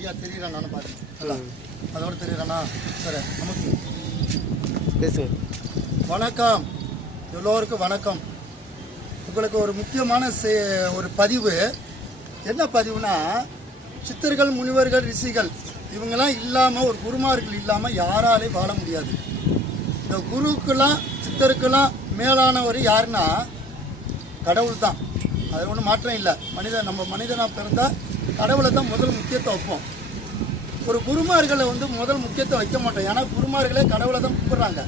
ஐயா தெரியுறான்னு பாருங்க. அதோட தெரியுறானா? சரி, நமக்கு பேசுங்க. வணக்கம், எல்லோருக்கும் வணக்கம். உங்களுக்கு ஒரு முக்கியமான ஒரு பதிவு. என்ன பதிவுனா, சித்தர்கள், முனிவர்கள், ரிஷிகள் இவங்கெல்லாம் இல்லாமல், ஒரு குருமார்கள் இல்லாமல் யாராலையும் வாழ முடியாது. இந்த குருக்கெல்லாம் சித்தருக்கெல்லாம் மேலானவர் யாருன்னா கடவுள் தான். அது ஒன்றும் மாற்றம் இல்லை. நம்ம மனிதனாக பிறந்தால் கடவுளை தான் முதல் முக்கியத்துவம் வைப்போம். ஒரு குருமார்களை முதல் முக்கியத்துவம் வைக்க மாட்டோம். ஏன்னா குருமார்களே கடவுளை தான் கூப்பிடுறாங்க.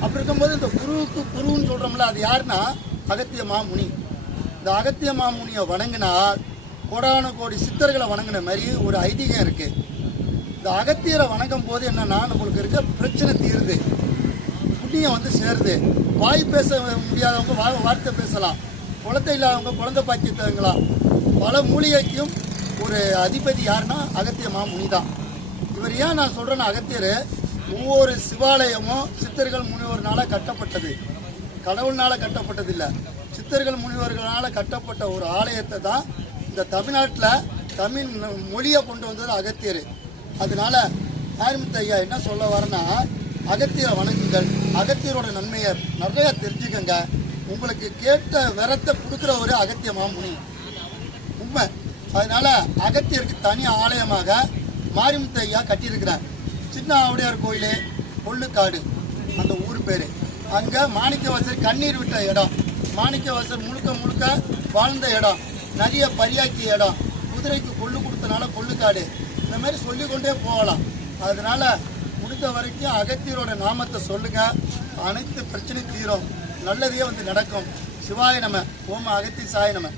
அப்படி இருக்கும்போது இந்த குருவுக்கு குருன்னு சொல்கிறோம்ல, அது யாருன்னா அகத்திய மாமுனி. இந்த அகத்திய மாமுனியை வணங்கினால் கோடான கோடி சித்தர்களை வணங்கின மாதிரி ஒரு ஐதீகம் இருக்குது. இந்த அகத்தியரை வணங்கும் போது என்னென்னா, நம்மளுக்கு இருக்க பிரச்சனை தீருது, புண்ணியம் சேருது. வாய் பேச முடியாதவங்க வார்த்தை பேசலாம், குழந்தை இல்லாதவங்க குழந்தை பாக்கியத்தவங்களாம். பல மூலிகைக்கும் ஒரு அதிபதி யாருன்னா அகத்திய மாமுனி தான். இவர் ஏன் நான் சொல்கிறேன்னா, அகத்தியர் ஒவ்வொரு சிவாலயமும் சித்தர்கள் முனிவர்களால் கட்டப்பட்டது, கடவுள்னால கட்டப்பட்டது இல்லை. சித்தர்கள் முனிவர்களால் கட்டப்பட்ட ஒரு ஆலயத்தை தான் இந்த தமிழ்நாட்டில் தமிழ் மொழியை கொண்டு வந்தது அகத்தியர். அதனால ஆரம்பித்த ஐயா என்ன சொல்ல வரேன்னா, அகத்தியரை வணங்குங்கள், அகத்தியரோட நன்மையை நிறைய தெரிஞ்சுக்கங்க. உங்களுக்கு கேட்ட விரத்தை கொடுக்குற ஒரு அகத்திய மாமுனி உண்மை. அதனால அகத்தியருக்கு தனி ஆலயமாக மாரிமுத்து ஐயா கட்டியிருக்கிறார். சின்ன ஆவுடையார் கோயில், கொள்ளுக்காடு அந்த ஊர் பேர். அங்கே மாணிக்கவாசர் கண்ணீர் விட்ட இடம், மாணிக்கவாசர் முழுக்க முழுக்க வாழ்ந்த இடம், நிறைய பரியாக்கிய இடம், குதிரைக்கு கொள்ளு கொடுத்தனால கொள்ளுக்காடு. இந்த மாதிரி சொல்லிக்கொண்டே போகலாம். அதனால முடிந்த வரைக்கும் அகத்தியரோட நாமத்தை சொல்லுங்க, அனைத்து பிரச்சனையும் தீரும், நல்லதே நடக்கும். சிவாய நம. ஓம் அகத்தி சாய நம.